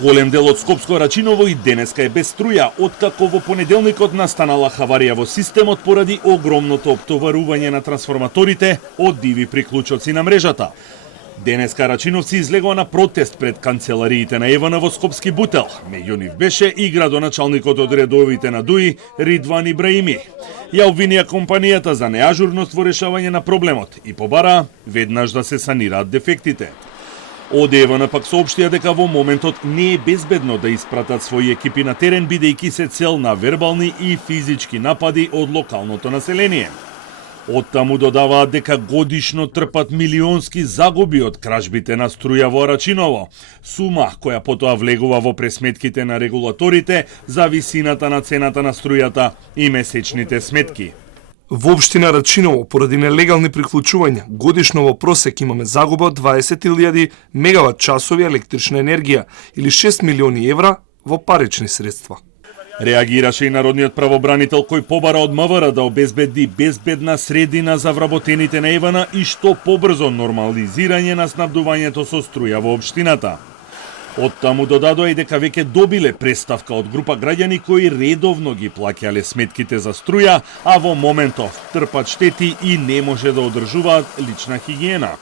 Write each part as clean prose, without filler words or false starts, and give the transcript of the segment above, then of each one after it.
Голем дел од Скопско Рачиново и денеска е без струја, откако во понеделникот настанала хаварија во системот поради огромното оптоварување на трансформаторите од диви приклучоци на мрежата. Денеска рачиновци излегоа на протест пред канцелариите на ЕВН во Скопски Бутел. Меѓу нив беше и градоначалникот од редовите на ДУИ Ридван Ибраими. Ја обвинија компанијата за неажурност во решавање на проблемот и побараа веднаш да се санираат дефектите. Од ЕВН пак соопштија дека во моментот не е безбедно да испратат своји екипи на терен, бидејќи се цел на вербални и физички напади од локалното население. Оттаму додаваат дека годишно трпат милионски загуби од кражбите на струја во Рачиново, сума која потоа влегува во пресметките на регулаторите за висината на цената на струјата и месечните сметки. Во општина Рачиново, поради нелегални приклучувања, годишно во просек имаме загуба од 20.000 мегават часови електрична енергија или 6 милиони евра во парични средства. Реагираше и народниот правобранител кој побара од МВР да обезбеди безбедна средина за вработените на ЕВН и што побрзо нормализирање на снабдувањето со струја во општината. Оттаму додадоа и дека веќе добиле представка од група граѓани кои редовно ги плаќале сметките за струја, а во моментов трпат штети и не може да одржуваат лична хигиена.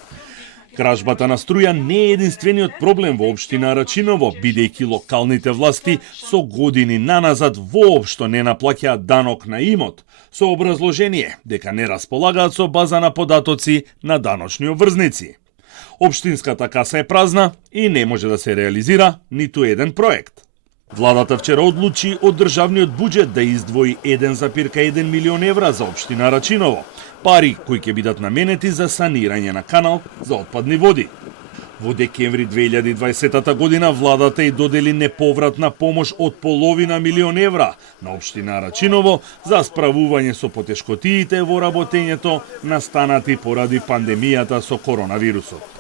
Кражбата на струја не е единствениот проблем во општина Рачиново, бидејќи локалните власти со години наназад воопшто не наплаќаат данок на имот, со образложение дека не располагаат со база на податоци на даночни обврзници. Општинската каса е празна и не може да се реализира ниту еден проект. Владата вчера одлучи од државниот буџет да издвои 1,1 милион евра за општина Рачиново, пари кои ќе бидат наменети за санирање на канал за отпадни води. Во декември 2020 година владата и додели неповратна помош од 0,5 милион евра на општина Рачиново за справување со потешкотиите во работењето настанати поради пандемијата со коронавирусот.